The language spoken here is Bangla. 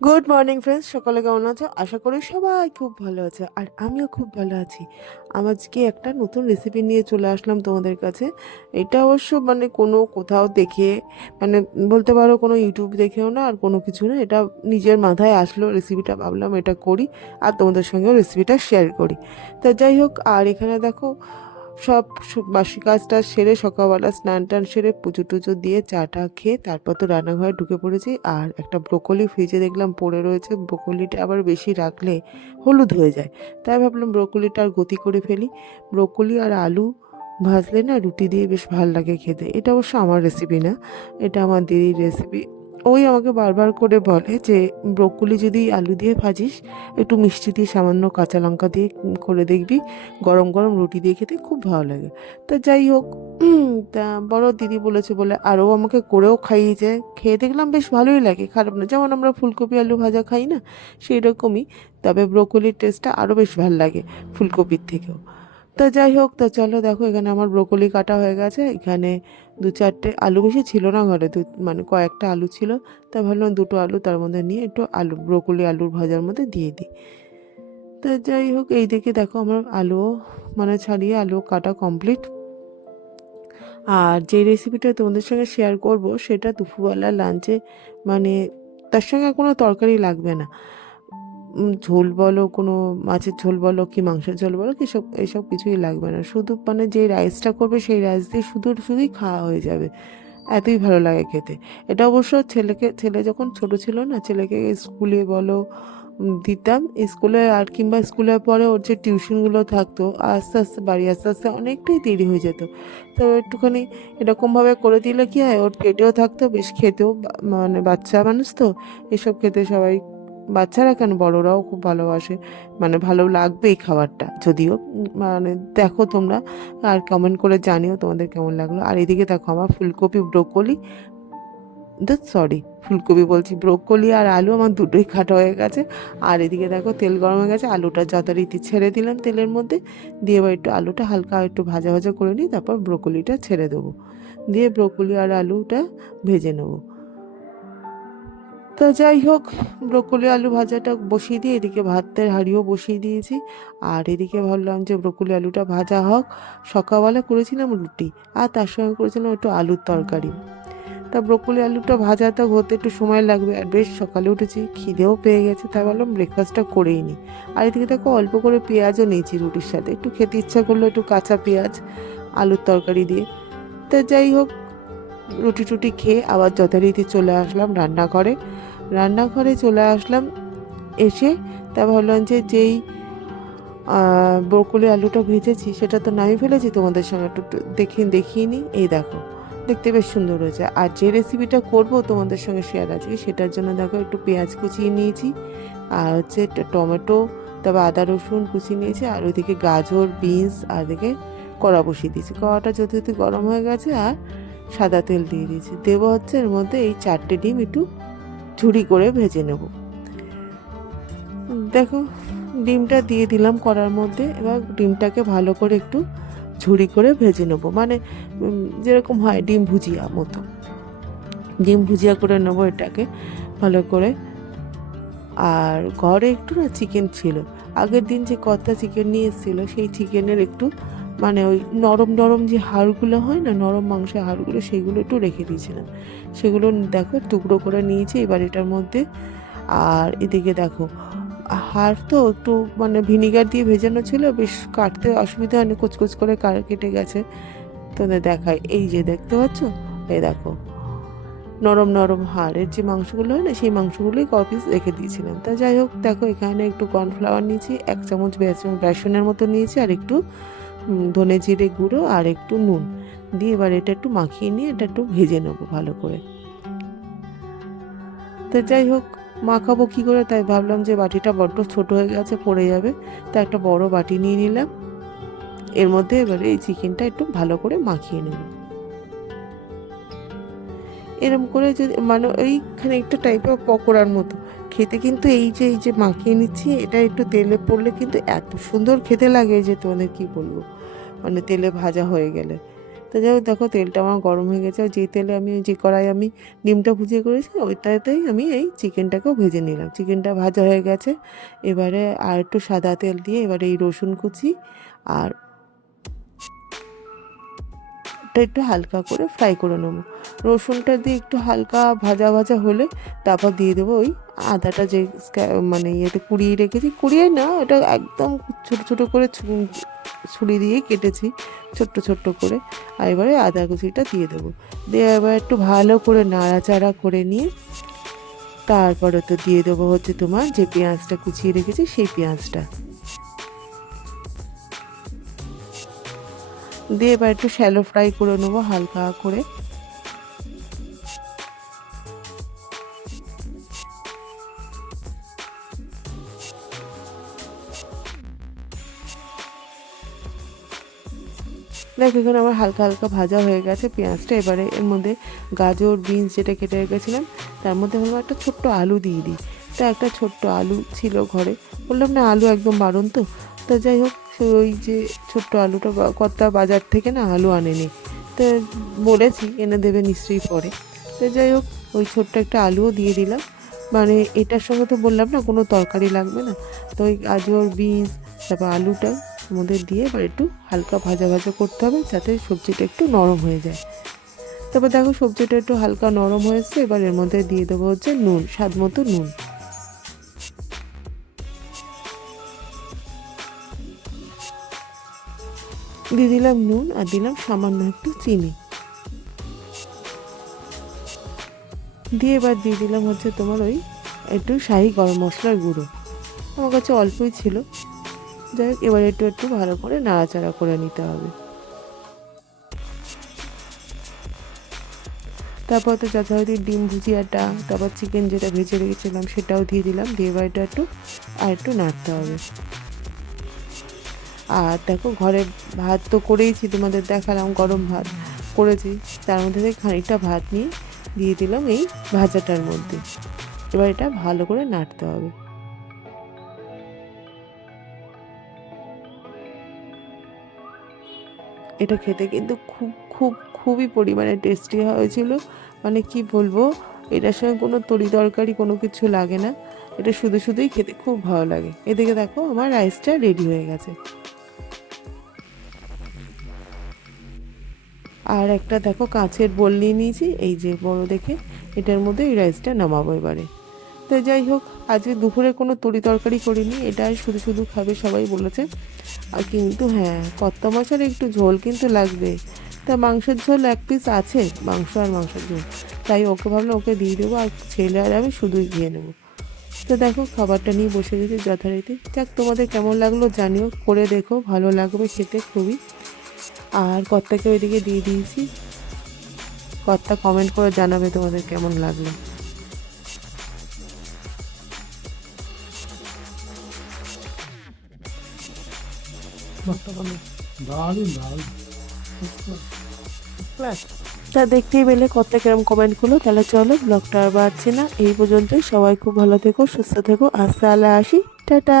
গুড মর্নিং ফ্রেন্ডস সকলে কেমন আছো? আশা করি সবাই খুব ভালো আছে আর আমিও খুব ভালো আছি। আজকে একটা নতুন রেসিপি নিয়ে চলে আসলাম তোমাদের কাছে। এটা অবশ্য মানে কোনো কোথাও দেখে মানে বলতে পারো কোনো ইউটিউব দেখেও না আর কোনো কিছু না। এটা নিজের মাথায় আসলো রেসিপিটা ভাবলাম এটা করি আর তোমাদের সঙ্গেও রেসিপিটা শেয়ার করি। তা যাই হোক, আর এখানে দেখো সব বাসি কাজটা সেরে সকালবেলা স্নান টান সেরে পুজো টুজো দিয়ে চাটা খেয়ে তারপর তো রান্নাঘরে ঢুকে পড়েছি। আর একটা ব্রোকলি ফ্রিজে দেখলাম পড়ে রয়েছে। ব্রোকলিটা আবার বেশি রাখলে হলুদ হয়ে যায়। তাই ভাবলাম ব্রোকলিটা আর গতি করে ফেলি। ব্রোকলি আর আলু ভাজলে না রুটি দিয়ে বেশ ভালো লাগে খেতে। এটা অবশ্য আমার রেসিপি না। এটা আমার দিদির রেসিপি ওই আমাকে বারবার করে বলে যে, ব্রোকলি যদি আলু দিয়ে ভাজিস, একটু মিষ্টি দিয়ে সামান্য কাঁচা লঙ্কা দিয়ে করে দেখবি, গরম গরম রুটি দিয়ে খেতে খুব ভালো লাগে। তা যাই হোক তা বড় দিদি বলেছে বলে আরও আমাকে করেও খাইয়েছে। খেয়ে দেখলাম বেশ ভালোই লাগে, খারাপ না। যেমন আমরা ফুলকপি আলু ভাজা খাই না সেই রকমই তবে ব্রোকলির টেস্টটা আরও বেশ ভালো লাগে ফুলকপির থেকেও। তা যাই হোক, তা চলো দেখো, এখানে আমার ব্রোকলি কাটা হয়ে গেছে। এখানে দু চারটে আলু বেশি ছিল না ঘরে, দু মানে কয়েকটা আলু ছিল। তা ভাবলাম দুটো আলু তার মধ্যে নিয়ে একটু আলু ব্রোকলি আলুর ভাজার মধ্যে দিয়ে দিই। তো যাই হোক, এই দিকে দেখো আমার আলু মানে ছাড়িয়ে আলু কাটা কমপ্লিট আর যে রেসিপিটা তোমাদের সঙ্গে শেয়ার করব, সেটা দুপুরবেলা লাঞ্চে মানে তার সঙ্গে কোনো তরকারি লাগবে না। ঝোল বলো, কোনো মাছের ঝোল বলো কি মাংসের ঝোল বলো কি সব এসব কিছুই লাগবে না। শুধু মানে যে রাইসটা করবে সেই রাইস দিয়ে শুধু, শুধুই খাওয়া হয়ে যাবে। এতই ভালো লাগে খেতে। এটা অবশ্য ছেলেকে, ছেলে যখন ছোট ছিল না, ছেলেকে স্কুলে বলো দিতাম। স্কুলে আর কিংবা স্কুলের পরে ওর যে টিউশনগুলো থাকতো, আস্তে আস্তে, বাড়ি আস্তে আস্তে অনেকটাই দেরি হয়ে যেত। তো একটুখানি এরকমভাবে করে দিলে কি হয়, ওর পেটেও থাকতো, বেশ খেতেও মানে বাচ্চা মানুষ তো, এসব খেতে সবাই বাচ্চারা কেন? বড়রাও খুব ভালোবাসে। মানে ভালো লাগবে এই খাবারটা। যদিও মানে দেখো তোমরা আর কমেন্ট করে জানিও তোমাদের কেমন লাগল। আর এদিকে দেখো আমার ফুলকপি ব্রোকলি। সরি ফুলকপি বলছি ব্রোকলি আর আলু আমার দুটোই কাটা হয়ে গেছে। আর এদিকে দেখো তেল গরম হয়ে গেছে। আলুটা যথারীতি ছেড়ে দিলাম তেলের মধ্যে। দিয়ে এবার একটু আলুটা হালকা একটু ভাজা ভাজা করে নিই। তারপর ব্রোকলিটা ছেড়ে দেবো। দিয়ে ব্রোকলি আর আলুটা ভেজে নেব। তো যাই হোক, ব্রোকলি আলু ভাজাটা বসিয়ে দিয়ে এদিকে ভাতের হাঁড়িও বসিয়ে দিয়েছি। আর এদিকে ভাবলাম যে ব্রোকলি আলুটা ভাজা হোক। সকালবেলা করেছিলাম রুটি, আর তার সঙ্গে করেছিলাম একটু আলুর তরকারি। তা ব্রোকলি আলুটা ভাজা তো হতে একটু সময় লাগবে, আর বেশ সকালে উঠেছি, খিদেও পেয়ে গেছে, তাই ভাবলাম ব্রেকফাস্টটা করেই নিই আর এদিকে দেখো অল্প করে পেঁয়াজও নিয়েছি রুটির সাথে, একটু খেতে ইচ্ছা করল একটু কাঁচা পেঁয়াজ, আলুর তরকারি দিয়ে। তা যাই হোক, রুটি টুটি খেয়ে আবার যথারীতি চলে আসলাম রান্নাঘরে। রান্নাঘরে চলে আসলাম। এসে তা ভাবলাম যে যেই ব্রোকলি আলুটা ভেজেছি, সেটা তো নামিয়ে ফেলেছি তোমাদের সঙ্গে একটু দেখিয়ে দেখিয়ে নিই। এই দেখো, দেখতে বেশ সুন্দর হয়েছে। আর যে রেসিপিটা করব তোমাদের সঙ্গে শেয়ার আজকে, সেটার জন্য দেখো একটু পেঁয়াজ কুচিয়ে নিয়েছি, আর হচ্ছে টমেটো, তারপর আদা রসুন কুচিয়ে নিয়েছি, আর ওইদিকে গাজর, বিনস, আর ওদিকে কড়া বসিয়ে দিয়েছি। কড়াটা যথারীতি গরম হয়ে গেছে, আর সাদা তেল দিয়ে দিয়েছি। দেবো হচ্ছে এর মধ্যে এই চারটে ডিম একটু ঝুড়ি করে ভেজে নেব। দেখো, ডিমটা দিয়ে দিলাম কড়ার মধ্যে। এবার ডিমটাকে ভালো করে একটু ঝুড়ি করে ভেজে নেব। মানে যেরকম হয়, ডিম ভুজিয়া মতো। ডিম ভুজিয়া করে নেব এটাকে ভালো করে। আর ঘরে একটু না চিকেন ছিল। আগের দিন যে কর্তা চিকেন নিয়ে এসেছিল, সেই চিকেনের একটু মানে ওই নরম নরম যে হাড়গুলো হয় না, নরম মাংসের হাড়গুলো, সেগুলো একটু রেখে দিয়েছিলাম। সেগুলো দেখো টুকরো করে নিয়েছি এবার এটার মধ্যে। আর এদিকে দেখো, হাড় তো একটু মানে ভিনিগার দিয়ে ভেজানো ছিল, বেশ কাটতে অসুবিধা হয়নি, কুচকুচ করে কেটে গেছে। তোদের দেখায় এই যে দেখতে পাচ্ছ? এই দেখো, নরম নরম হাড়ের যে মাংসগুলো হয় না, সেই মাংসগুলোই ক পিস রেখে দিয়েছিলাম। তা যাই হোক, দেখো এখানে একটু কর্নফ্লাওয়ার নিয়েছি, এক চামচ বেসন, বেসনের মতো নিয়েছি, আর একটু ধনে জিরে গুঁড়ো আর একটু নুন। দিয়ে এবার এটা একটু মাখিয়ে নিয়ে এটা একটু ভেজে নেব ভালো করে। তো যাই হোক, মাখাবো কী করে? তাই ভাবলাম যে বাটিটা বড্ড ছোট হয়ে গেছে, পড়ে যাবে। তা একটা বড় বাটি নিয়ে নিলাম। এর মধ্যে এবারে এই চিকেনটা একটু ভালো করে মাখিয়ে নেব। এরম করে যদি মানে ওইখানে একটা টাইপের পকোড়ার মতো। খেতে কিন্তু এই যে এই যে মাখিয়ে নিচ্ছি, এটা একটু তেলে পড়লে কিন্তু এত সুন্দর খেতে লাগে যে তোমাদের কি বলব? মানে তেলে ভাজা হয়ে গেলে। তো যাই হোক, দেখো তেলটা আমার গরম হয়ে গেছে। আর যে তেলে আমি, যে কড়াই আমি ডিমটা ভুজিয়ে করেছি, ওইটাতেই আমি এই চিকেনটাকেও ভেজে নিলাম। চিকেনটা ভাজা হয়ে গেছে। এবারে আর একটু সাদা তেল দিয়ে এবারে এই রসুন কুচি আর একটু হালকা করে ফ্রাই করে নেব। রসুনটা দিয়ে একটু হালকা ভাজা ভাজা হলে তারপর দিয়ে দেবো ওই আদাটা যে মানে ইয়েতে কুড়িয়ে রেখেছি। কুড়িয়ে না ওটা একদম ছোট ছোট করে ছুরি দিয়ে কেটেছি, ছোট্ট ছোট্ট করে। আর এবারে আদা কুচিটা দিয়ে দেবো। দিয়ে এবার একটু ভালো করে নাড়াচাড়া করে নিয়ে তারপরে তো দিয়ে দেবো হচ্ছে তোমার যে পেঁয়াজটা কুচিয়ে রেখেছি, সেই পেঁয়াজটা। দিয়ে এবার একটু শ্যালো ফ্রাই করে নেব হালকা করে। দেখ, এখানে আমার হালকা হালকা ভাজা হয়ে গেছে পেঁয়াজটা। এবারে এর মধ্যে গাজর, বিনস যেটা কেটে রেখেছিলাম, তার মধ্যে ভাবলাম একটা ছোট্ট আলু দিয়ে দিই। তা একটা ছোট্ট আলু ছিল ঘরে। বললাম, না, আলু একদম বারণ তো। তা যাই হোক ওই যে ছোট্ট আলুটা কর্তা বাজার থেকে না আলু আনেনি। তো বলেছি, এনে দেবে নিশ্চয়ই পরে। তো যাই হোক, ওই ছোট্ট একটা আলুও দিয়ে দিলাম। মানে এটার সঙ্গে তো বললাম না, কোনো তরকারি লাগবে না। তো ওই গাজর, বিনস, তারপর আলুটা মধ্যে দিয়ে এবার একটু হালকা ভাজা ভাজা করতে হবে যাতে সবজিটা একটু নরম হয়ে যায়। তারপর দেখো সবজিটা একটু হালকা নরম হয়েছে, এবার এর মধ্যে দিয়ে দেবো হচ্ছে নুন, স্বাদ মতো নুন। দিয়ে দিলাম নুন আর দিলাম সামান্য একটু চিনি। দিয়ে এবার দিয়ে দিলাম হচ্ছে তোমার ওই একটু শাহি গরম মশলার গুঁড়ো। আমার কাছে অল্পই ছিল। যাই হোক, এবার একটু একটু ভালো করে নাড়াচাড়া করে নিতে হবে। তারপর তো যথারীতি ডিম ভুজিয়াটা, তারপর চিকেন যেটা ভেজে রেখেছিলাম সেটাও দিয়ে দিলাম, দিয়ে এটা একটু, আর একটু নাড়তে হবে। আর দেখো, ঘরে ভাত তো করেইছি, তোমাদের দেখালাম গরম ভাত করেছি, তার মধ্যে থেকে খানিকটা ভাত নিয়ে দিয়ে দিলাম এই ভাজাটার মধ্যে। এবার এটা ভালো করে নাড়তে হবে। এটা খেতে কিন্তু খুব খুব, খুবই পরিমাণে টেস্টি হয়েছিল। মানে কি বলব, এটার সঙ্গে কোনো তরি তরকারি কোনো কিছু লাগে না। এটা শুধু শুধুই খেতে খুব ভালো লাগে। এদিকে দেখো, আমার রাইসটা রেডি হয়ে গেছে। আর একটা দেখো, কাঁচের বোল নিয়ে নিয়েছি। এই যে বড় দেখে, এটার মধ্যে এই রাইসটা নামাবো এবারে। তো যাই হোক, আজকে দুপুরে কোনো তরি তরকারি করিনি এটাই শুধু শুধু খাবে সবাই বলেছে। আর কিন্তু হ্যাঁ কত্তা মাছের একটু ঝোল কিন্তু লাগবে। তা মাংসের ঝোল এক পিস আছে, মাংস আর মাংসের ঝোল। তাই ওকে ভাবলাম ওকে দিয়ে দেবো, আর ছেলে আর আমি শুধুই খেয়ে নেব। তো দেখো, খাবারটা নিয়ে বসে গেছি যথারীতি। যাক, তোমাদের কেমন লাগল জানিও, করে দেখো, ভালো লাগবে খেতে খুবই। আর কর্তাকে ওইদিকে দিয়ে দিয়েছি। কর্তা কমেন্ট করে জানাবে তোমাদের কেমন লাগল। তা দেখতেই পেলে কত কেরম কমেন্ট করল তাহলে চলো ব্লগটা আর বাড়ছি না। এই পর্যন্তই। সবাই খুব ভালো থেকো, সুস্থ থেকো। আস্তে আল্লাহ আসি। টাটা।